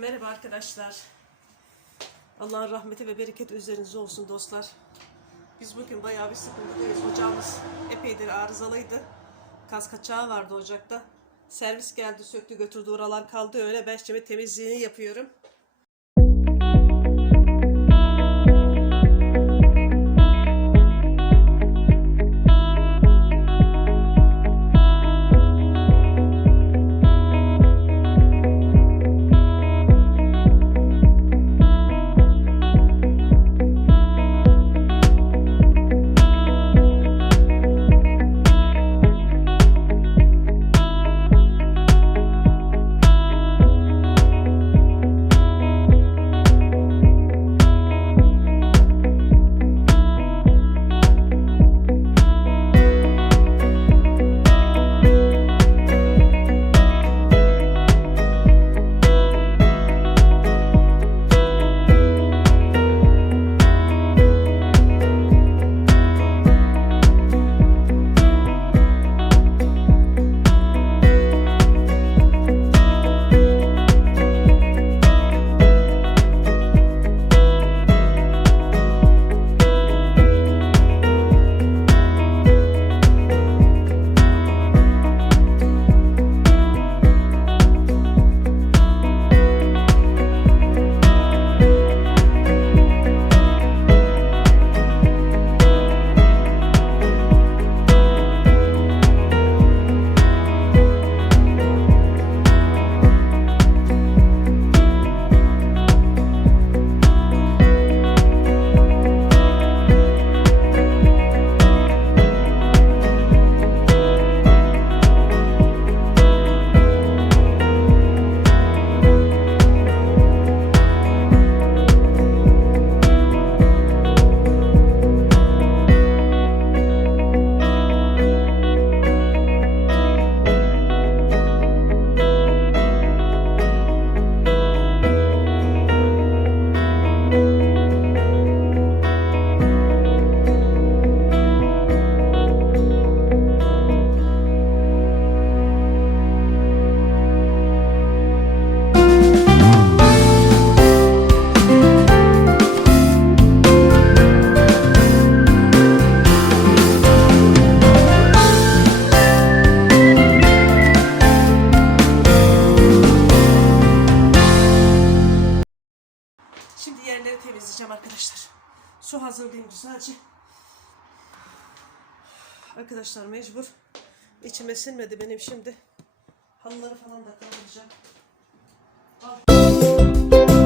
Merhaba arkadaşlar. Allah'ın rahmeti ve bereketi üzerinize olsun dostlar. Biz bugün bayağı bir sıkıntıdayız. Ocağımız epeydir arızalıydı. Kaz kaçağı vardı ocakta. Servis geldi söktü götürdü oralar kaldı öyle. Ben şimdi temizliğini yapıyorum. Hazırlayayım güzelce. Arkadaşlar mecbur. İçime sinmedi benim şimdi. Halıları falan da kaldıracağım. Al.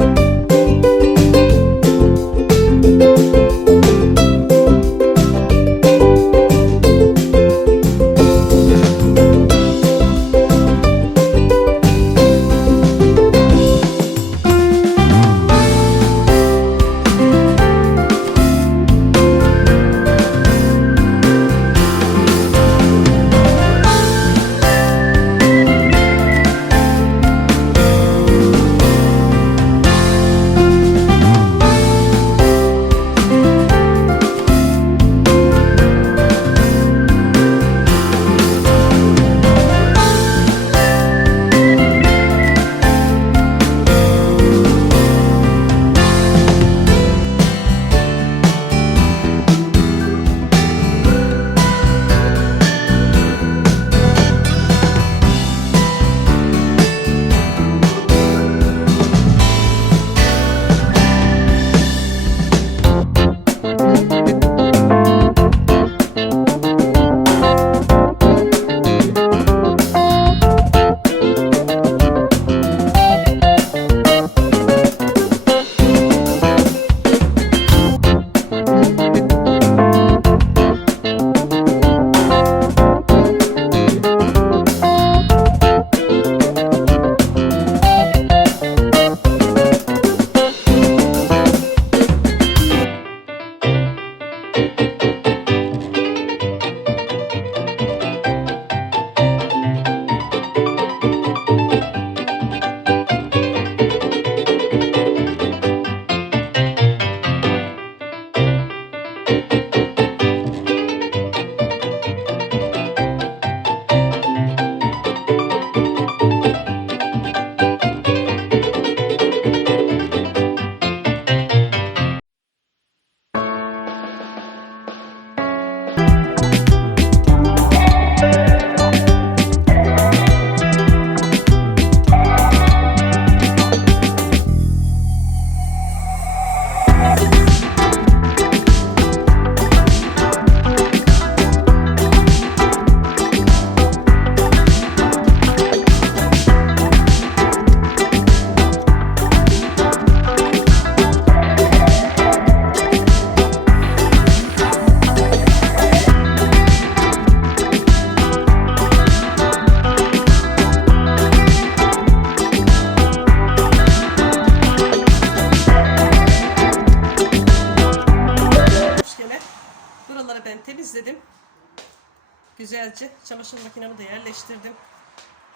Çamaşır makinemi de yerleştirdim.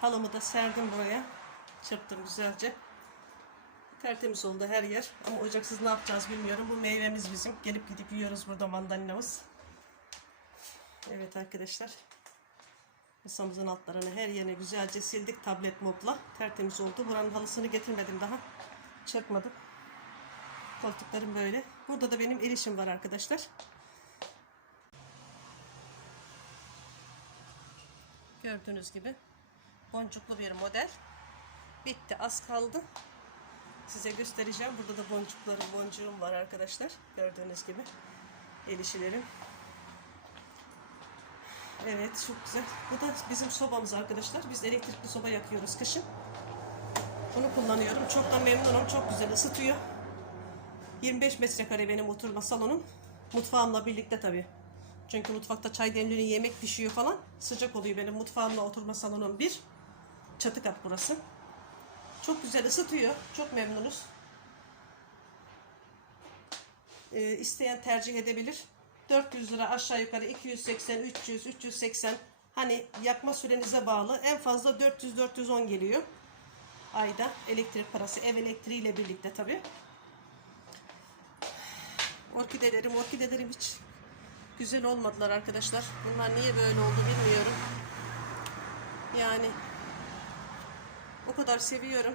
Halımı da serdim buraya. Çırptım güzelce. Tertemiz oldu her yer. Ama ocaksız ne yapacağız bilmiyorum. Bu meyvemiz bizim. Gelip gidip yiyoruz burada mandalinamız. Evet arkadaşlar. Masamızın altlarını her yerine güzelce sildik tablet mopla. Tertemiz oldu. Buranın halısını getirmedim daha. Çırpmadım. Koltuklarım böyle. Burada da benim el işim var arkadaşlar. Gördüğünüz gibi boncuklu bir model. Bitti. Az kaldı. Size göstereceğim. Burada da boncuklarım, boncuğum var arkadaşlar. Gördüğünüz gibi. El işlerim. Evet çok güzel. Bu da bizim sobamız arkadaşlar. Biz elektrikli soba yakıyoruz kışın. Bunu kullanıyorum. Çok da memnunum. Çok güzel ısıtıyor. 25 metrekare benim oturma salonum. Mutfağımla birlikte tabii. Çünkü mutfakta çay demleniyor, yemek pişiyor falan. Sıcak oluyor benim mutfağımla oturma salonum bir. Çatı kat burası. Çok güzel ısıtıyor. Çok memnunuz. Ee, isteyen tercih edebilir. 400 lira aşağı yukarı 280, 300, 380 hani yakma sürenize bağlı. En fazla 400-410 geliyor. Ayda elektrik parası ev elektriğiyle birlikte tabi. Orkidelerim, orkidelerim hiç güzel olmadılar arkadaşlar. Bunlar niye böyle oldu bilmiyorum. Yani o kadar seviyorum.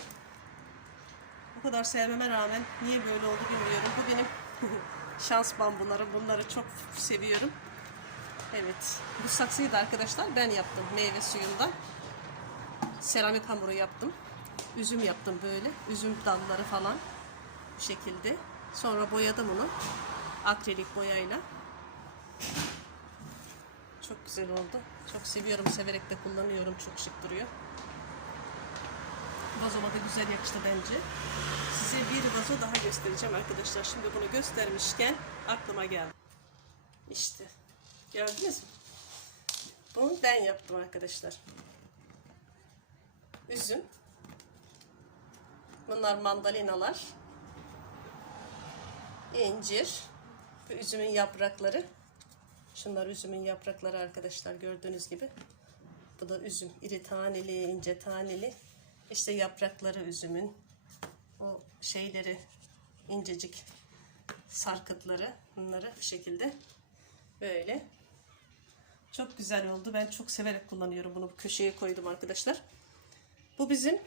O kadar sevmeme rağmen niye böyle oldu bilmiyorum. Bu benim şans bambularım. Bunları çok seviyorum. Evet. Bu saksıyı da arkadaşlar ben yaptım meyve suyundan. Seramik hamuru yaptım. Üzüm yaptım böyle. Üzüm dalları falan. Bu şekilde. Sonra boyadım onu. Akrilik boyayla. Çok güzel oldu. Çok seviyorum. Severek de kullanıyorum. Çok şık duruyor. Vazoma da güzel yakıştı bence. Size bir vazo daha göstereceğim arkadaşlar. Şimdi bunu göstermişken aklıma geldi. İşte. Gördünüz mü? Bunu ben yaptım arkadaşlar. Üzüm. Bunlar mandalinalar. İncir. Bu üzümün yaprakları. Şunlar üzümün yaprakları arkadaşlar gördüğünüz gibi. Bu da üzüm. iri taneli, ince taneli. İşte yaprakları üzümün. O şeyleri incecik sarkıtları bunları bu şekilde böyle çok güzel oldu. Ben çok severek kullanıyorum bunu. Bu köşeye koydum arkadaşlar. Bu bizim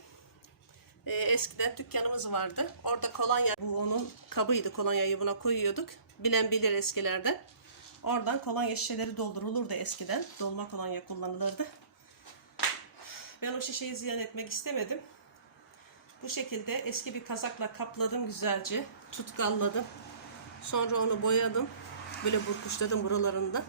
e, eskiden dükkanımız vardı. Orada kolonya bu onun kabıydı. Kolonyayı buna koyuyorduk. Bilen bilir eskilerden. Oradan kolonya şişeleri doldurulurdu eskiden. Dolma kolonya kullanılırdı. Ben o şişeyi ziyan etmek istemedim. Bu şekilde eski bir kazakla kapladım güzelce. Tutkalladım. Sonra onu boyadım. Böyle burkuşladım buralarında.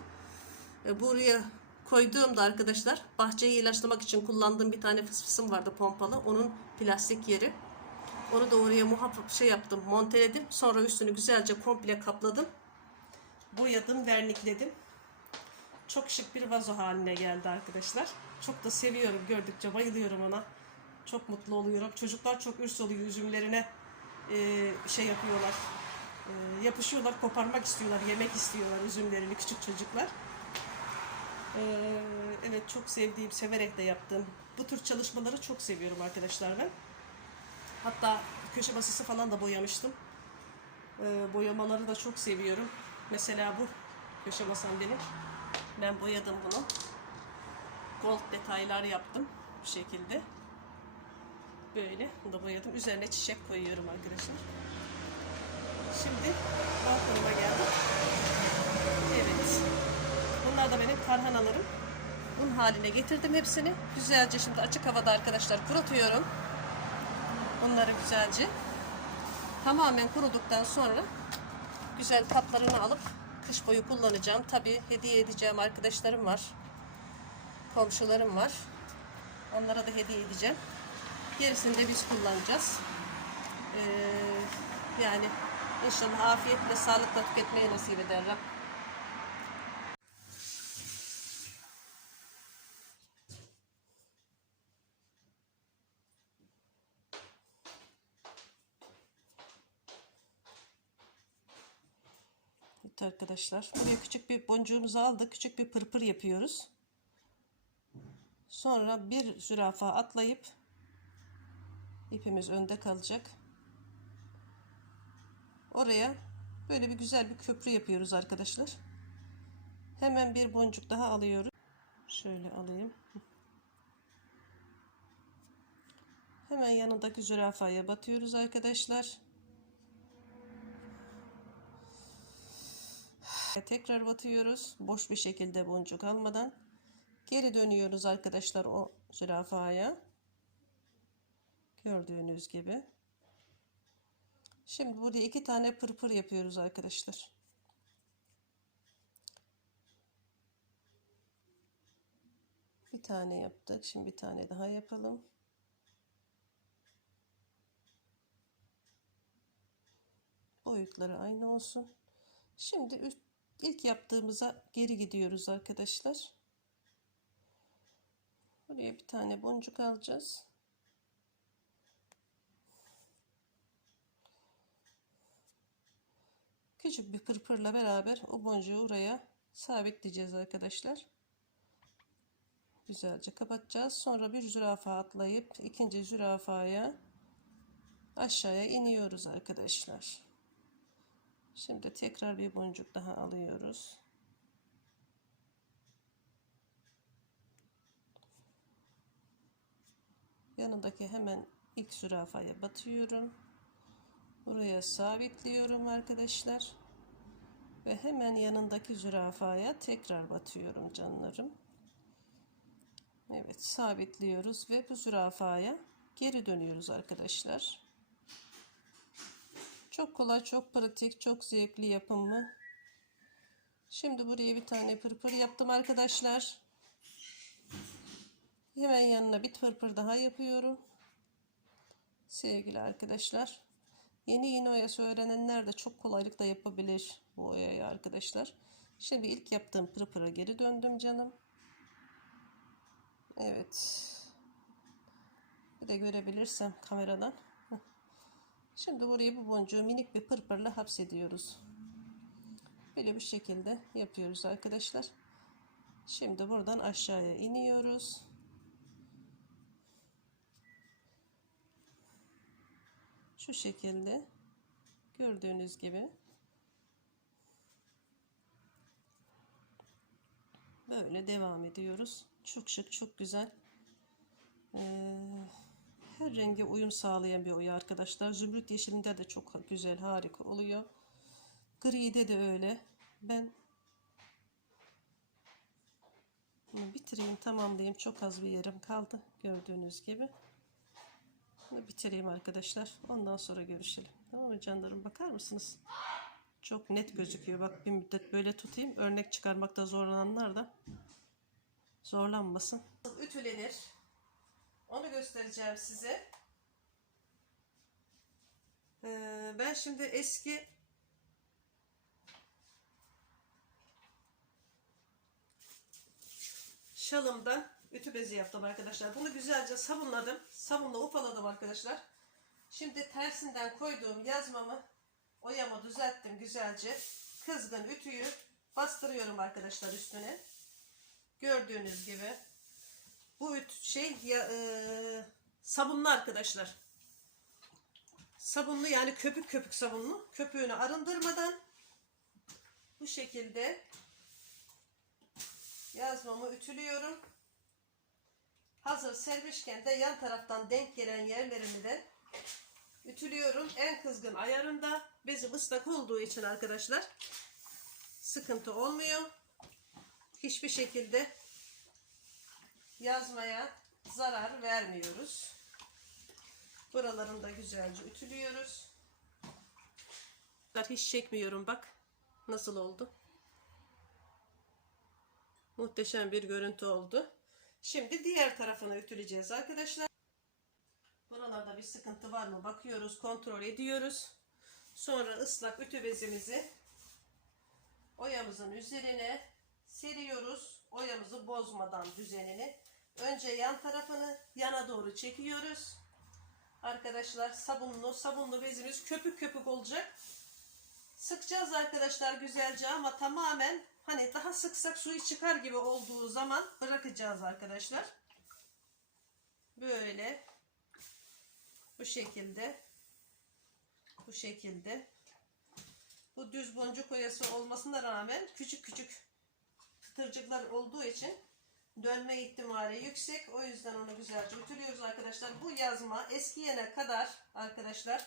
E, buraya koyduğumda arkadaşlar bahçeyi ilaçlamak için kullandığım bir tane fısfısım vardı pompalı. Onun plastik yeri. Onu da oraya muhakkak şey yaptım, monteledim. Sonra üstünü güzelce komple kapladım. Boyadım, vernikledim. Çok şık bir vazo haline geldi arkadaşlar. Çok da seviyorum gördükçe bayılıyorum ona. Çok mutlu oluyorum. Çocuklar çok ürs oluyor üzümlerine e, şey yapıyorlar. E, yapışıyorlar, koparmak istiyorlar, yemek istiyorlar üzümlerini küçük çocuklar. E, evet çok sevdiğim, severek de yaptığım bu tür çalışmaları çok seviyorum arkadaşlar ben. Hatta köşe masası falan da boyamıştım. E, boyamaları da çok seviyorum. Mesela bu köşe masam. Ben boyadım bunu. Gold detaylar yaptım bu şekilde. Böyle bunu da boyadım. Üzerine çiçek koyuyorum arkadaşlar. Şimdi balkonuma geldim. Evet. Bunlar da benim tarhanalarım. Un haline getirdim hepsini. Güzelce şimdi açık havada arkadaşlar kurutuyorum. Onları güzelce. Tamamen kuruduktan sonra güzel tatlarını alıp kış boyu kullanacağım. Tabi hediye edeceğim arkadaşlarım var. Komşularım var. Onlara da hediye edeceğim. Gerisini de biz kullanacağız. Ee, yani inşallah afiyetle, sağlıkla tüketmeye nasip eder Rabbim. Evet arkadaşlar. Buraya küçük bir boncuğumuzu aldık. Küçük bir pırpır yapıyoruz. Sonra bir zürafa atlayıp ipimiz önde kalacak. Oraya böyle bir güzel bir köprü yapıyoruz arkadaşlar. Hemen bir boncuk daha alıyoruz. Şöyle alayım. Hemen yanındaki zürafaya batıyoruz arkadaşlar. Tekrar batıyoruz. Boş bir şekilde boncuk almadan. Geri dönüyoruz arkadaşlar o zürafaya. Gördüğünüz gibi. Şimdi burada iki tane pırpır yapıyoruz arkadaşlar. Bir tane yaptık. Şimdi bir tane daha yapalım. Boyutları aynı olsun. Şimdi üst, ilk yaptığımıza geri gidiyoruz arkadaşlar. Buraya bir tane boncuk alacağız. Küçük bir pırpırla beraber o boncuğu oraya sabitleyeceğiz arkadaşlar. Güzelce kapatacağız. Sonra bir zürafa atlayıp ikinci zürafaya aşağıya iniyoruz arkadaşlar. Şimdi tekrar bir boncuk daha alıyoruz. Yanındaki hemen ilk zürafaya batıyorum. Buraya sabitliyorum arkadaşlar. Ve hemen yanındaki zürafaya tekrar batıyorum canlarım. Evet sabitliyoruz ve bu zürafaya geri dönüyoruz arkadaşlar. Çok kolay, çok pratik, çok zevkli yapımı. Şimdi buraya bir tane pırpır yaptım arkadaşlar. Hemen yanına bir pırpır daha yapıyorum. Sevgili arkadaşlar. Yeni yeni oyası öğrenenler de çok kolaylıkla yapabilir bu oyayı arkadaşlar. Şimdi ilk yaptığım pırpıra geri döndüm canım. Evet. Bir de görebilirsem kameradan. Şimdi burayı bu boncuğu minik bir pırpırla hapsediyoruz. Böyle bir şekilde yapıyoruz arkadaşlar. Şimdi buradan aşağıya iniyoruz. Şu şekilde gördüğünüz gibi böyle devam ediyoruz. Çok şık, çok güzel. Ee, her renge uyum sağlayan bir oya arkadaşlar. Zümrüt yeşilinde de çok güzel, harika oluyor. Gri'de de öyle. Ben bunu bitireyim, tamamlayayım. Çok az bir yerim kaldı. Gördüğünüz gibi. Bunu bitireyim arkadaşlar. Ondan sonra görüşelim. Tamam mı canlarım? Bakar mısınız? Çok net gözüküyor. Bak bir müddet böyle tutayım. Örnek çıkarmakta zorlananlar da zorlanmasın. Ütülenir. Onu göstereceğim size. Ee, ben şimdi eski şalımdan ütü bezi yaptım arkadaşlar. Bunu güzelce sabunladım. Sabunla ufaladım arkadaşlar. Şimdi tersinden koyduğum yazmamı oyamı düzelttim güzelce. Kızgın ütüyü bastırıyorum arkadaşlar üstüne. Gördüğünüz gibi. Bu şey ya, e, sabunlu arkadaşlar. Sabunlu yani köpük köpük sabunlu. Köpüğünü arındırmadan bu şekilde yazmamı ütülüyorum. Hazır sermişken de yan taraftan denk gelen yerlerimi de ütülüyorum. En kızgın ayarında bezim ıslak olduğu için arkadaşlar sıkıntı olmuyor. Hiçbir şekilde yazmaya zarar vermiyoruz. Buralarını da güzelce ütülüyoruz. Hiç çekmiyorum bak nasıl oldu. Muhteşem bir görüntü oldu. Şimdi diğer tarafını ütüleyeceğiz arkadaşlar. Buralarda bir sıkıntı var mı bakıyoruz, kontrol ediyoruz. Sonra ıslak ütü bezimizi oyamızın üzerine seriyoruz. Oyamızı bozmadan düzenini. Önce yan tarafını yana doğru çekiyoruz. Arkadaşlar sabunlu sabunlu bezimiz köpük köpük olacak. Sıkacağız arkadaşlar güzelce ama tamamen hani daha sıksak suyu çıkar gibi olduğu zaman bırakacağız arkadaşlar. böyle bu şekilde bu şekilde bu düz boncuk oyası olmasına rağmen küçük küçük kıtırcıklar olduğu için dönme ihtimali yüksek. O yüzden onu güzelce ütülüyoruz arkadaşlar. Bu yazma eskiyene kadar arkadaşlar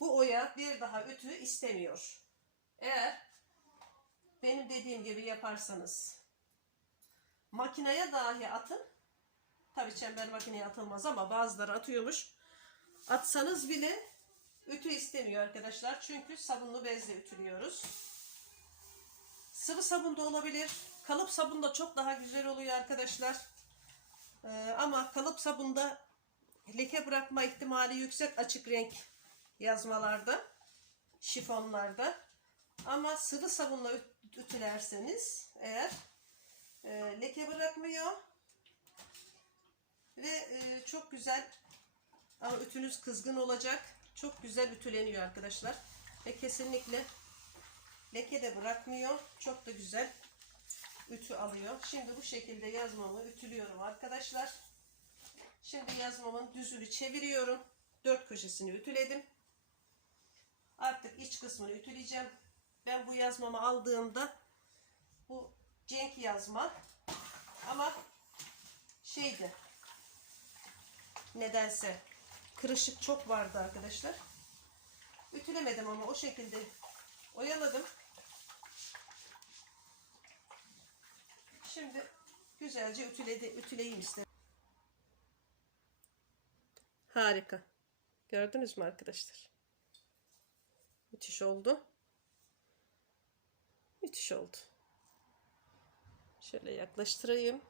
bu oya bir daha ütü istemiyor. Eğer benim dediğim gibi yaparsanız makineye dahi atın. Tabi çember makineye atılmaz ama bazıları atıyormuş. Atsanız bile ütü istemiyor arkadaşlar. Çünkü sabunlu bezle ütülüyoruz. Sıvı sabun da olabilir. Kalıp sabun da çok daha güzel oluyor arkadaşlar. Ee, ama kalıp sabunda leke bırakma ihtimali yüksek açık renk yazmalarda, şifonlarda. Ama sıvı sabunla üt- ütülerseniz eğer e, leke bırakmıyor ve e, çok güzel ama ütünüz kızgın olacak. Çok güzel ütüleniyor arkadaşlar. Ve kesinlikle leke de bırakmıyor. Çok da güzel ütü alıyor. Şimdi bu şekilde yazmamı ütülüyorum arkadaşlar. Şimdi yazmamın düzünü çeviriyorum. Dört köşesini ütüledim. Artık iç kısmını ütüleyeceğim. Ben bu yazmamı aldığımda bu Cenk yazma ama şeydi nedense kırışık çok vardı arkadaşlar. Ütülemedim ama o şekilde oyaladım. Şimdi güzelce ütüledi, ütüleyeyim istedim. Harika. Gördünüz mü arkadaşlar? Müthiş oldu. Müthiş oldu. Şöyle yaklaştırayım.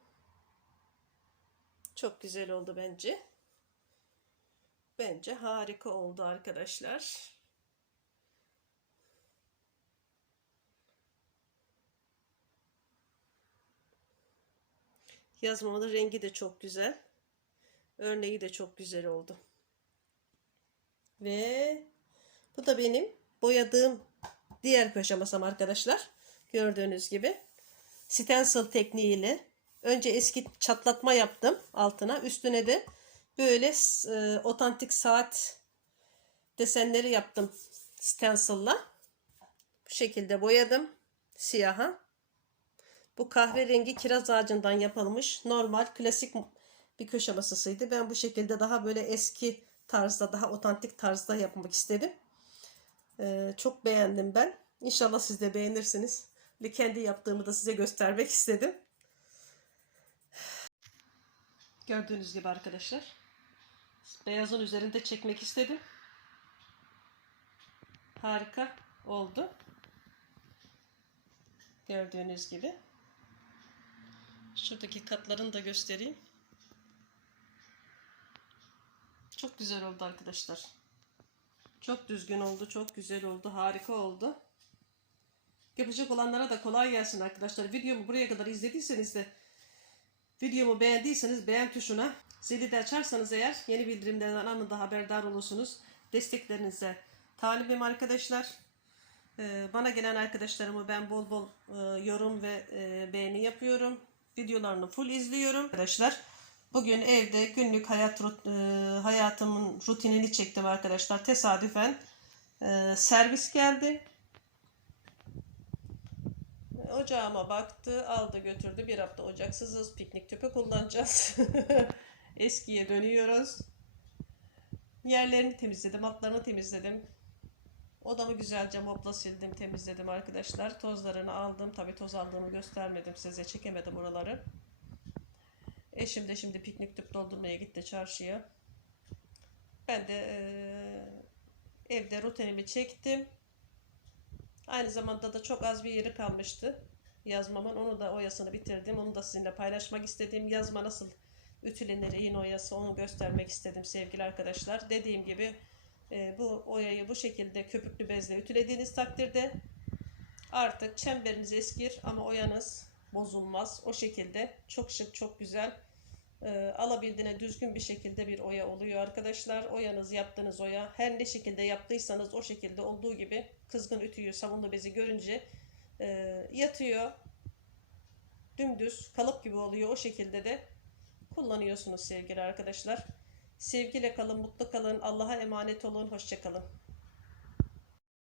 Çok güzel oldu bence. Bence harika oldu arkadaşlar. Yazmamın rengi de çok güzel. Örneği de çok güzel oldu. Ve bu da benim boyadığım diğer köşemasam arkadaşlar. Gördüğünüz gibi. Stencil tekniğiyle önce eski çatlatma yaptım altına. Üstüne de böyle e, otantik saat desenleri yaptım stencil'la. Bu şekilde boyadım siyaha. Bu kahverengi kiraz ağacından yapılmış normal klasik bir köşe masasıydı. Ben bu şekilde daha böyle eski tarzda daha otantik tarzda yapmak istedim. Ee, çok beğendim ben. İnşallah siz de beğenirsiniz. Ve kendi yaptığımı da size göstermek istedim. Gördüğünüz gibi arkadaşlar. Beyazın üzerinde çekmek istedim. Harika oldu. Gördüğünüz gibi. Şuradaki katlarını da göstereyim. Çok güzel oldu arkadaşlar. Çok düzgün oldu, çok güzel oldu, harika oldu. Yapacak olanlara da kolay gelsin arkadaşlar. Videomu buraya kadar izlediyseniz de videomu beğendiyseniz beğen tuşuna zili de açarsanız eğer yeni bildirimlerden anında haberdar olursunuz. Desteklerinize talibim arkadaşlar. Ee, Bana gelen arkadaşlarımı ben bol bol e, yorum ve e, beğeni yapıyorum. Videolarını full izliyorum arkadaşlar. Bugün evde günlük hayat e, hayatımın rutinini çektim arkadaşlar. Tesadüfen e, servis geldi. Ocağıma baktı, aldı götürdü. Bir hafta ocaksızız, piknik tüpü kullanacağız. Eskiye dönüyoruz. Yerlerini temizledim, altlarını temizledim. Odamı güzelce mopla sildim, temizledim arkadaşlar. Tozlarını aldım. Tabii toz aldığımı göstermedim size, çekemedim oraları. Eşim de şimdi piknik tüp doldurmaya gitti çarşıya. Ben de eee, evde rutinimi çektim. Aynı zamanda da çok az bir yeri kalmıştı yazmamın. Onu da oyasını bitirdim. Onu da sizinle paylaşmak istedim. Yazma nasıl ütülenir yine oyası onu göstermek istedim sevgili arkadaşlar. Dediğim gibi e, bu oyayı bu şekilde köpüklü bezle ütülediğiniz takdirde artık çemberiniz eskir ama oyanız bozulmaz. O şekilde çok şık çok güzel e, alabildiğine düzgün bir şekilde bir oya oluyor arkadaşlar. Oyanız yaptığınız oya her ne şekilde yaptıysanız o şekilde olduğu gibi kızgın ütüyü sabunlu bezi görünce e, yatıyor. Dümdüz kalıp gibi oluyor o şekilde de kullanıyorsunuz sevgili arkadaşlar. Sevgiyle kalın, mutlu kalın. Allah'a emanet olun. Hoşça kalın.